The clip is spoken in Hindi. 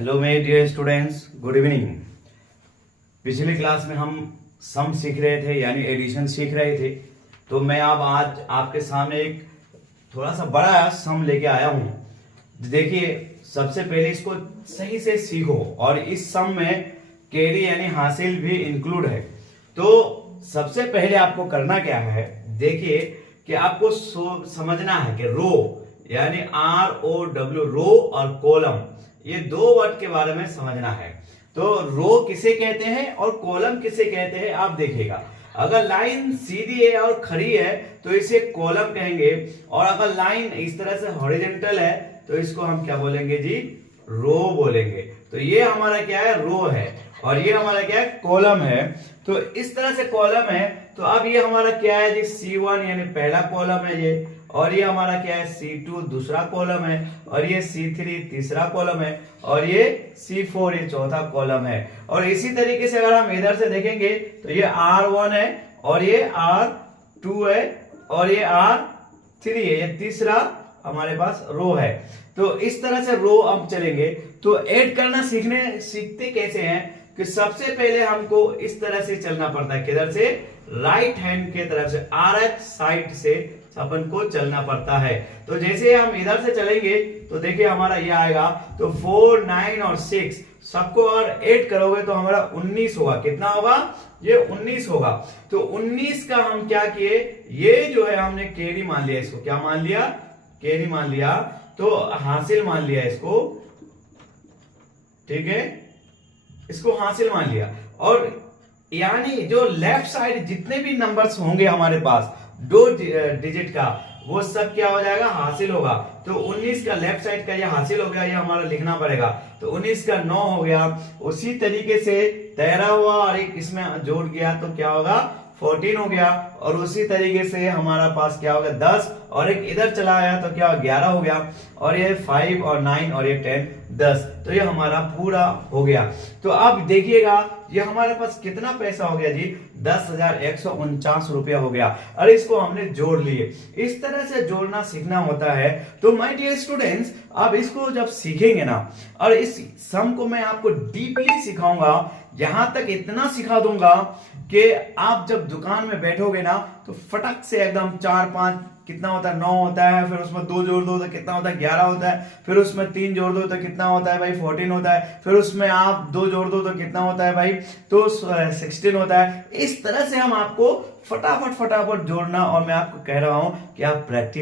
हेलो मेरे डियर स्टूडेंट्स, गुड इवनिंग। पिछली क्लास में हम सम सीख रहे थे, यानी एडिशन सीख रहे थे। तो मैं अब आज आपके सामने एक थोड़ा सा बड़ा सम लेके आया हूं। देखिए, सबसे पहले इसको सही से सीखो और इस सम में कैरी यानी हासिल भी इंक्लूड है। तो सबसे पहले आपको करना क्या है, देखिए कि आपको समझना है कि रो यानी ROW, रो और कॉलम, ये दो वर्ड के बारे में समझना है। तो रो किसे कहते हैं और कॉलम किसे कहते हैं आप देखिएगा। अगर लाइन सीधी है और खड़ी है तो इसे कॉलम कहेंगे, और अगर लाइन इस तरह से हॉरिजॉन्टल है तो इसको हम क्या बोलेंगे जी, रो बोलेंगे। तो ये हमारा क्या है, रो है, और ये हमारा क्या है, कॉलम है। तो इस तरह से कॉलम है। तो अब ये हमारा क्या है जी, C1 यानी पहला कॉलम है ये, और ये हमारा क्या है, C2 दूसरा कॉलम है, और ये C3 तीसरा कॉलम है, और ये C4 ये चौथा कॉलम है। और इसी तरीके से अगर हम इधर से देखेंगे तो ये R1 है, और ये R2 है, और ये R3 है, ये तीसरा हमारे पास रो है। तो इस तरह से रो हम चलेंगे। तो ऐड करना सीखते कैसे हैं कि सबसे पहले हमको इस तरह से चलना पड़ता है, किधर से, राइट हैंड के तरफ से, RH साइड से अपन को चलना पड़ता है। तो जैसे हम इधर से चलेंगे तो देखिए हमारा ये आएगा। तो 4, 9 और 6 सबको और ऐड करोगे तो हमारा 19 होगा। कितना होगा, ये 19 होगा। तो 19 का हम क्या किए, ये जो है हमने कैरी मान लिया, इसको क्या मान लिया, कैरी मान लिया। तो हासिल मान लिया इसको, ठीक है, इसको हासिल मान लिया। और यानी जो लेफ्ट साइड जितने भी नंबर्स होंगे हमारे पास दो डिजिट का, वो सब क्या हो जाएगा, हासिल होगा। तो 19 का लेफ्ट साइड का ये हासिल हो गया, ये हमारा लिखना पड़ेगा। तो 19 का 9 हो गया। उसी तरीके से 13 हुआ और एक इसमें जोड़ गया तो क्या होगा, 14 हो गया। और उसी तरीके से हमारा पास क्या होगा, 10, और एक इधर चला आया तो क्या 11 हो गया। और ये 5 और 9 और ये 10, 10। तो ये हमारा पूरा हो गया। तो अब देखिएगा ये हमारे पास कितना पैसा हो गया जी, 10,149 रुपया हो गया। और इसको हमने जोड़ लिए। इस तरह से जोड़ना सीखना होता है। तो माय डियर स्टूडेंट्स, अब इसको जब सीखेंगे ना, और इस सम को मैं आपको डीपली सिखाऊंगा, यहां तक इतना सिखा दूंगा कि आप जब दुकान में बैठोगे ना तो फटक से एकदम 4, 5 कितना होता है, 9 होता है, फिर उसमें 2 जोड़ दो तो कितना होता है, 11 होता है, फिर उसमें 3 जोड़ दो तो कितना होता है भाई, 14 होता है, फिर उसमें आप 2 जोड़ दो तो कितना होता है भाई, तो 16 होता है। इस तरह से हम आपको फटाफट जोड़ना, और मैं आपको कह रहा हूं कि आप प्रैक्टिस